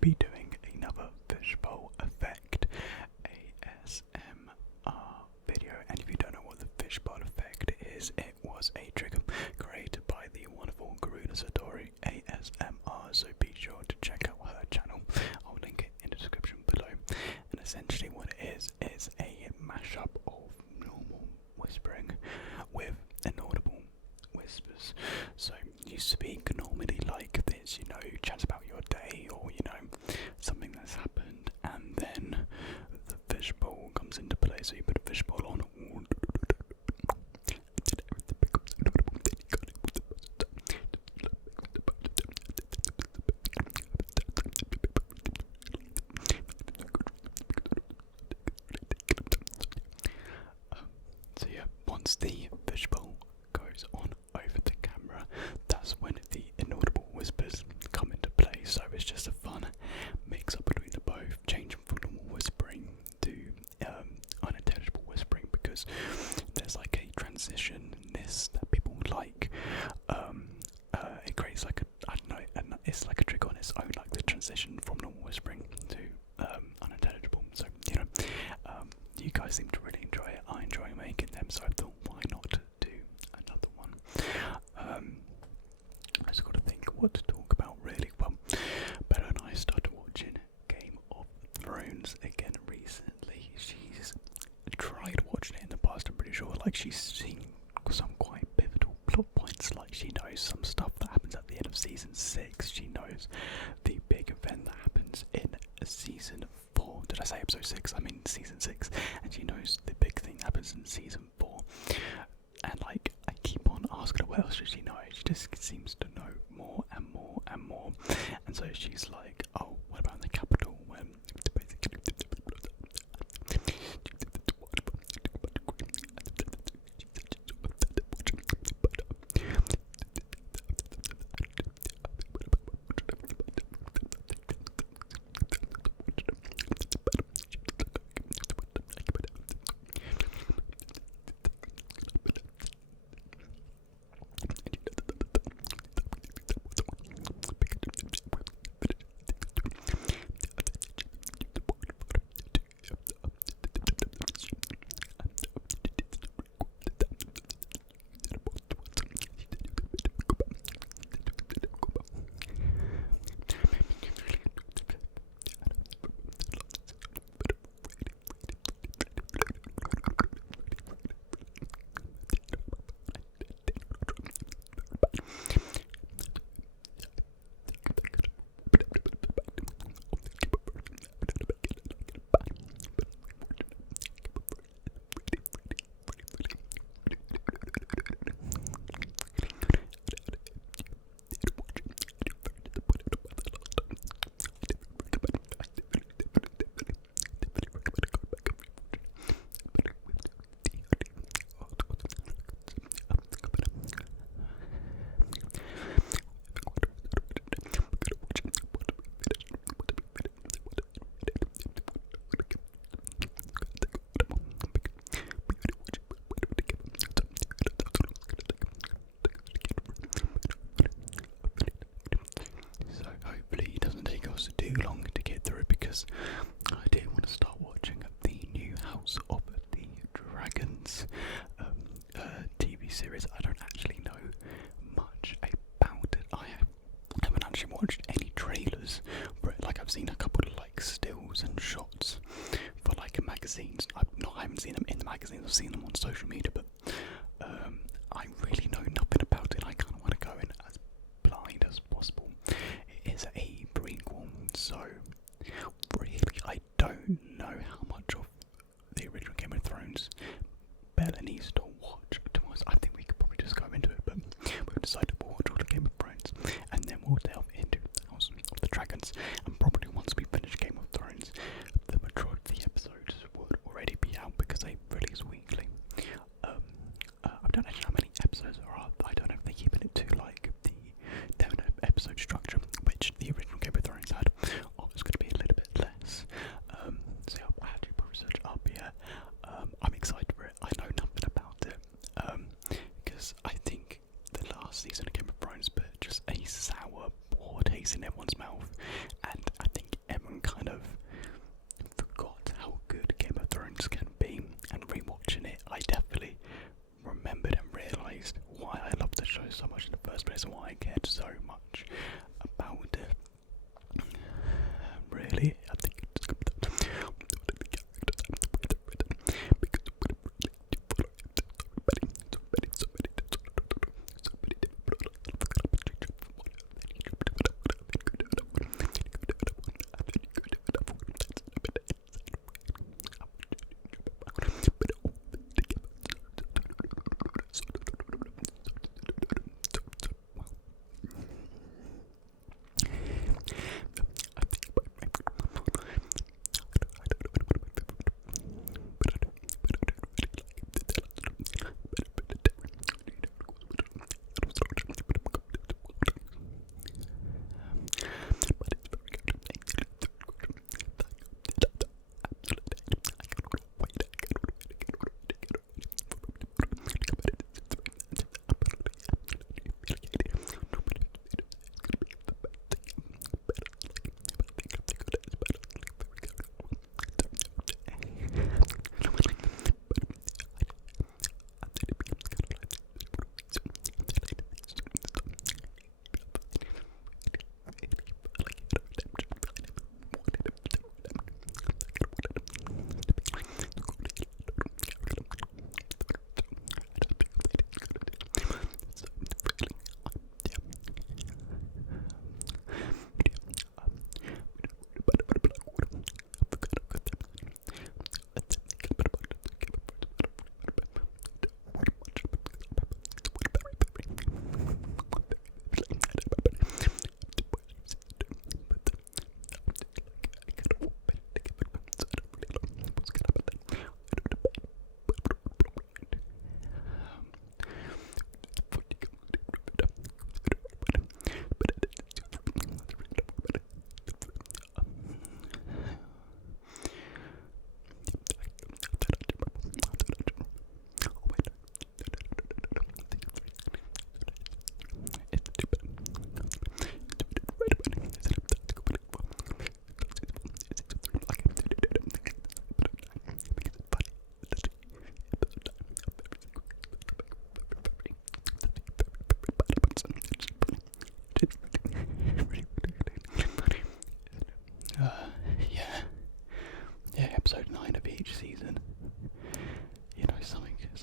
be doing another Fishbowl effect ASMR video. And if you don't know what the Fishbowl effect is, it was a trigger created by the wonderful Garuna Satori ASMR, so be sure to check out her channel. I'll link it in the description below. And essentially what it is a mashup of normal whispering with inaudible whispers. So you speak normally like this, you know, you chat about your day or, you know, something that's happened, and then the fishbowl comes into play. So you put a fishbowl on. So yeah, once the fishbowl goes on over the camera, that's when the inaudible whispers come into play. So it's just a fun mix up between the both, changing from normal whispering to unintelligible whispering, because there's like a transition-ness that people like. It creates like I don't know, and it's like a trick on its own, like the transition from normal whispering to unintelligible. So you know, you guys seem to really enjoy it. I enjoy making them, so I thought, why not do another one? I just got to think what to talk about really. Well, Bella and I started watching Game of Thrones again recently. She's tried watching it in the past, I'm pretty sure. Like, she's seen some quite pivotal plot points. Like, she knows some stuff that happens at the end of season 6. She knows the big event that happens in season 4. Did I say episode 6? I mean season 6. And she knows the big thing that happens in season 4. And like, I keep on asking her what else does she know. She just seems to know more and more and more. And so she's like, oh, what about the capital? When too long to get through, because I do want to start watching the new House of the Dragons TV series. I don't actually know much about it. I haven't actually watched any trailers for it. Like, I've seen a couple of like stills and shots for like magazines. I haven't seen them in the magazines. I've seen them on social media, but I really know nothing about it. I kind of want to go in as blind as possible. It is a prequel, so really I don't know how much of the original Game of Thrones Bella needs to watch. To us, I think we could probably just go into it, but we've decided we'll watch all the Game of Thrones, and then we'll delve into the House of the Dragons. And probably once we finish Game of Thrones, the majority of the episodes would already be out because they release weekly. I don't actually know how many episodes there are. I don't know if they're keeping it to like the 10 episode structure, which the original Game of Thrones had, or it's going to be a little bit less. So yeah, I had to research up here. I'm excited for it. I know nothing about it, because I think the last season of Game of Thrones put just a sour, poor taste in everyone's mouth, and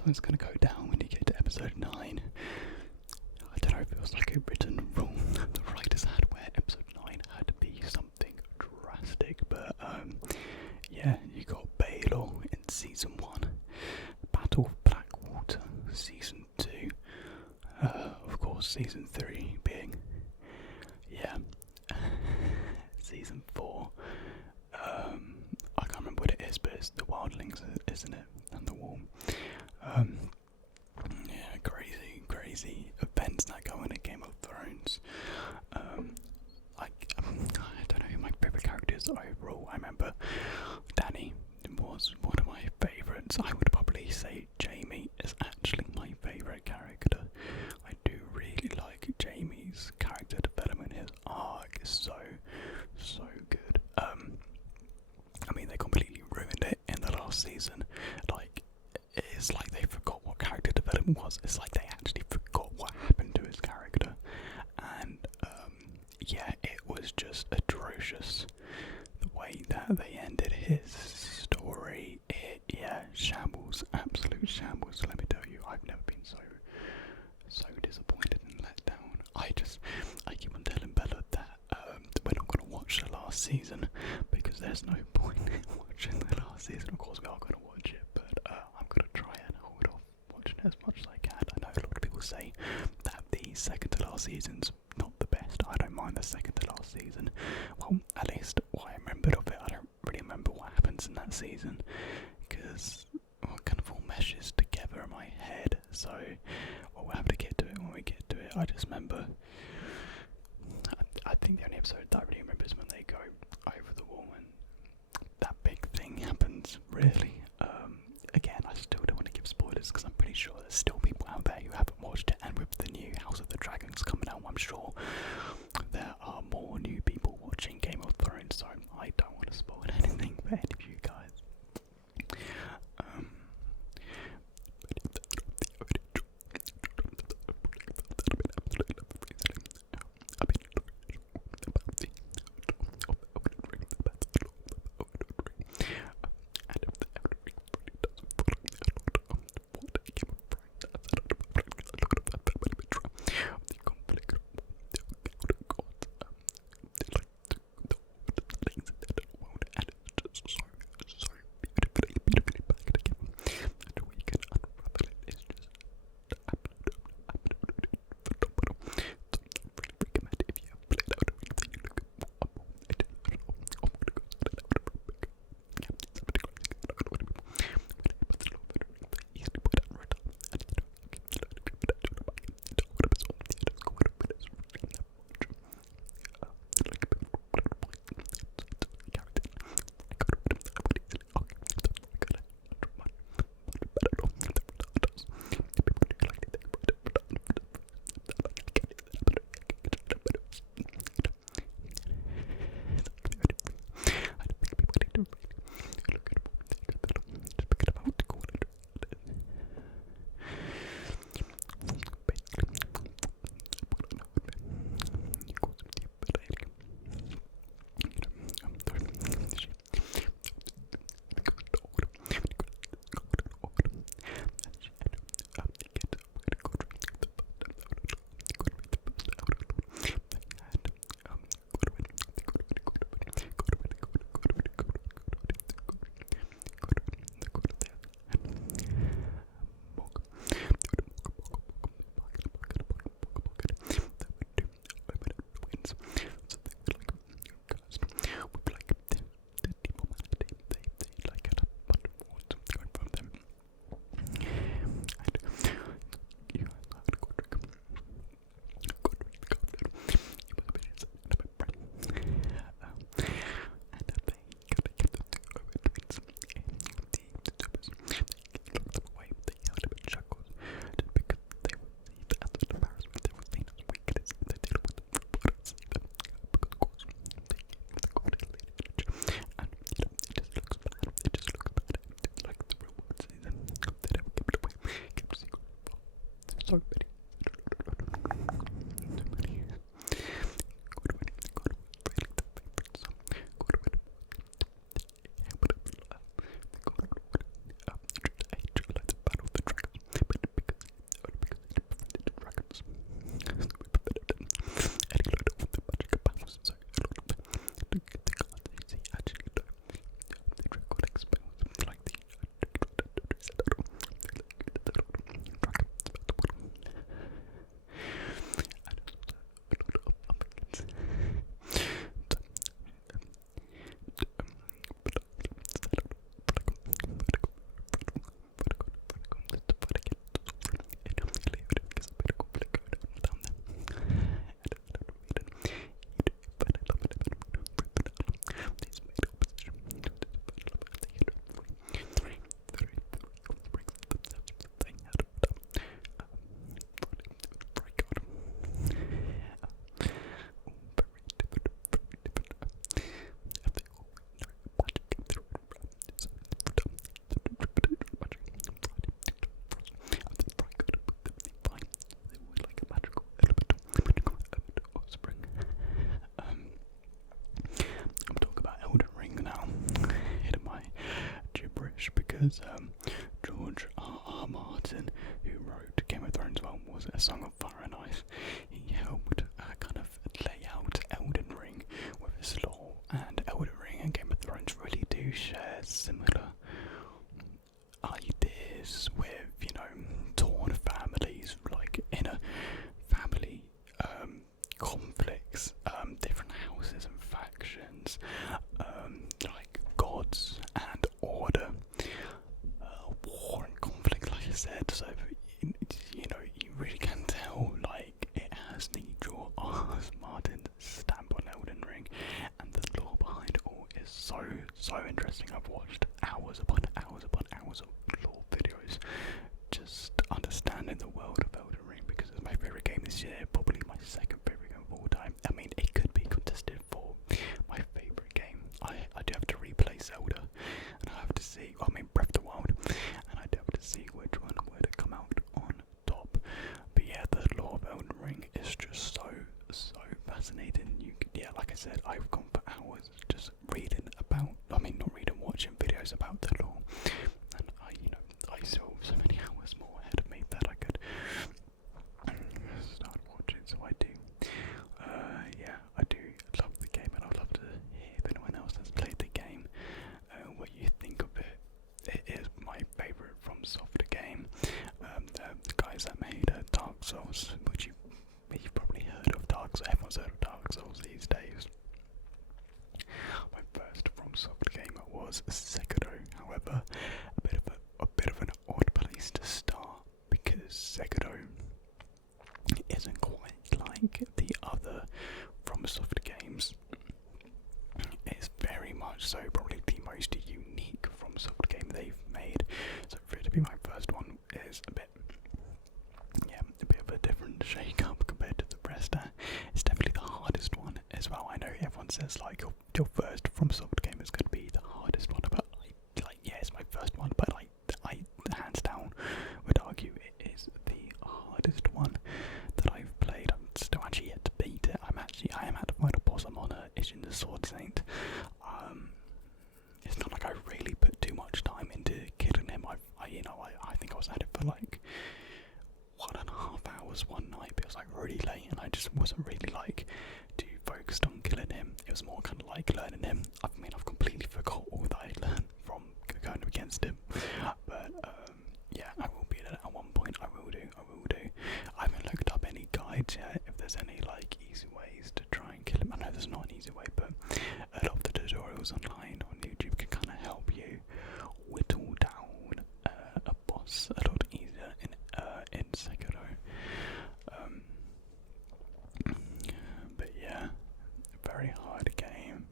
something's going to go down when you get to episode 9. I don't know if it was like a written rule the writers had where episode 9 had to be something drastic, but yeah, you got Baylor in season 1, Battle of Blackwater season 2, of course season 3 being, yeah, season 4, I can't remember what it is, but it's the Wildlings, isn't it, and the Wall. Yeah, crazy events that go on in Game of Thrones. I don't know who my favourite characters overall. I remember Danny was one of my favourites. I would probably say Jamie is actually my favourite character. I do really like Jamie's character development. His arc is so good. I mean, they completely ruined it in the last season. Like, it's like they forgot what character development was. It's like they actually forgot what happened to his character. And, yeah, it was just atrocious. The way that they ended his story, shambles, absolute shambles. Let me tell you, I've never been so disappointed and let down. I keep on telling Bella that we're not going to watch the last season because there's no point in watching the last season. Of course we are going to watch it, but I'm going to try and hold off watching it as much as I can. I know a lot of people say that the second to last season's not the best. I don't mind the second to last season. Well, at least what I remembered of it, I don't really remember what happens in that season because it kind of all meshes together in my head. So we'll have to get to it when we get to it. I just remember, I think the only episode that I really remember is when they go over the wall and that big thing happens, really. Again, I still don't want to give spoilers because I'm pretty sure there's still people out there who haven't watched it, and with the new House of the Dragons coming out, I'm sure there are more new people watching Game of Thrones, so I don't want to spoil anything for any of you guys. So many. because George R. Martin, who wrote Game of Thrones, well, was A Song of Fire and Ice. He helped kind of lay out Elden Ring with his lore, and Elden Ring and Game of Thrones really do share similar ideas with, you know, torn families, like inner family conflicts, different houses and factions, like gods and order, war and conflict, like I said. So you know, you really can tell, like, it has the George R. Martin stamp on Elden Ring, and the lore behind it all is so interesting. I've watched hours upon hours upon hours of lore videos, just understanding the world of Elden Ring, because it's my favourite game this year, probably my second favourite game of all time. I mean, it could be contested for my favourite game. I do have to replay Zelda, and I have to see, I mean Breath of the Wild, and I do have to see which one would come out on top. But yeah, the lore of Elden Ring is just so fascinating. Yeah, like I said, I've gone for hours just reading about, I mean not reading, watching videos about the lore, and I still have so many hours more ahead of me that I could start watching, so I do. Yeah, I do love the game, and I'd love to hear if anyone else has played the game, what you think of it. It is my favourite FromSoftware game. The guys that made Dark Souls, which you've probably heard of Dark Souls. Everyone's heard of Dark Souls these days. My first FromSoftware game was Sekiro. However, a bit of an odd place to start, because Sekiro isn't quite like the other FromSoftware games. It's very much so probably the most unique FromSoftware game they've made. So for it to be my first one is a bit of a different shake-up compared to the rest. It's definitely the hardest one as well. I know everyone says like your first FromSoftware game is going to be the hardest one, but yeah, it's my first one, but I hands down would argue it is the hardest one that I've played. I'm still actually yet to beat it. I am at the final boss. I'm on Ishin the Sword Saint. It's not like I really put too much time into killing him. I think I was at it for like 1.5 hours one night, but it was like really late, and I just wasn't really like too focused on killing him. It was more kind of like learning him. I've completely forgot all that I learned from going against him. But yeah, I will beat it at one point. I will do. I haven't looked up any guides yet, if there's any like easy ways to try and kill him. I know there's not an easy way, but a lot of the tutorials online on YouTube can kind of help you whittle down a boss a lot easier in Sekiro. But yeah, very hard game.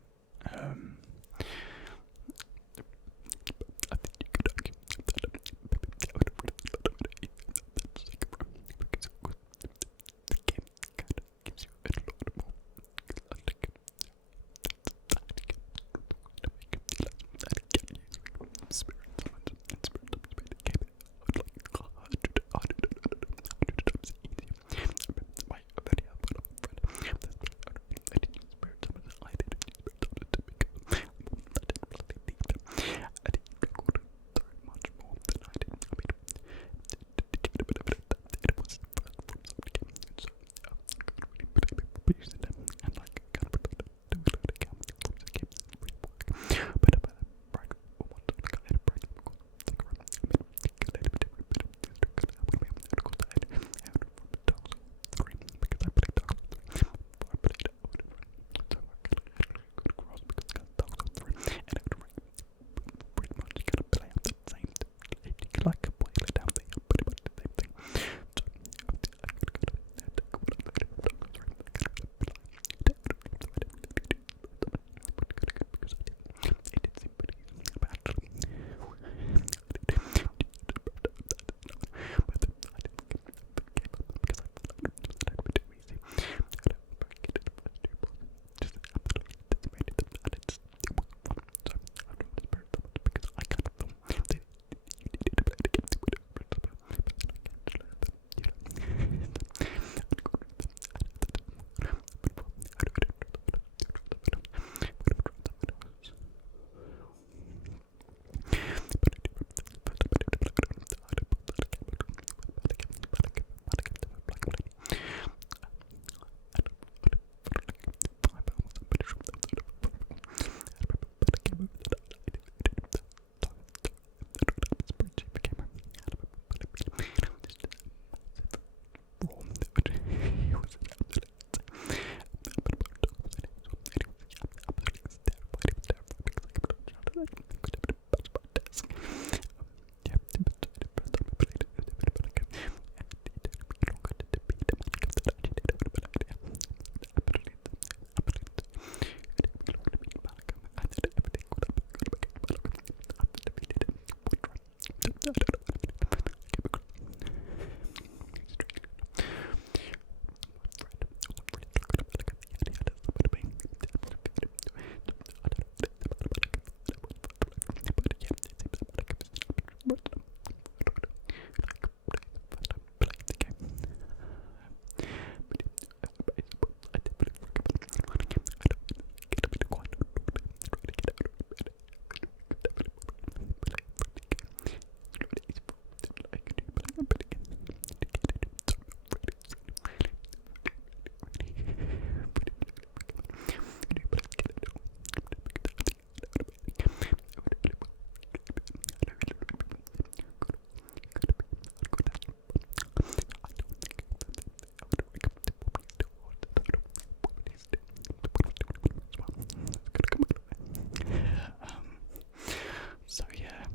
So yeah,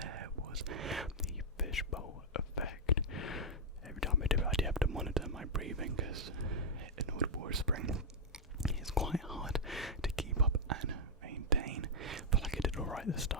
there was the fishbowl effect. Every time I do it, I do have to monitor my breathing because inaudible whispering is quite hard to keep up and maintain. I feel like I did alright this time.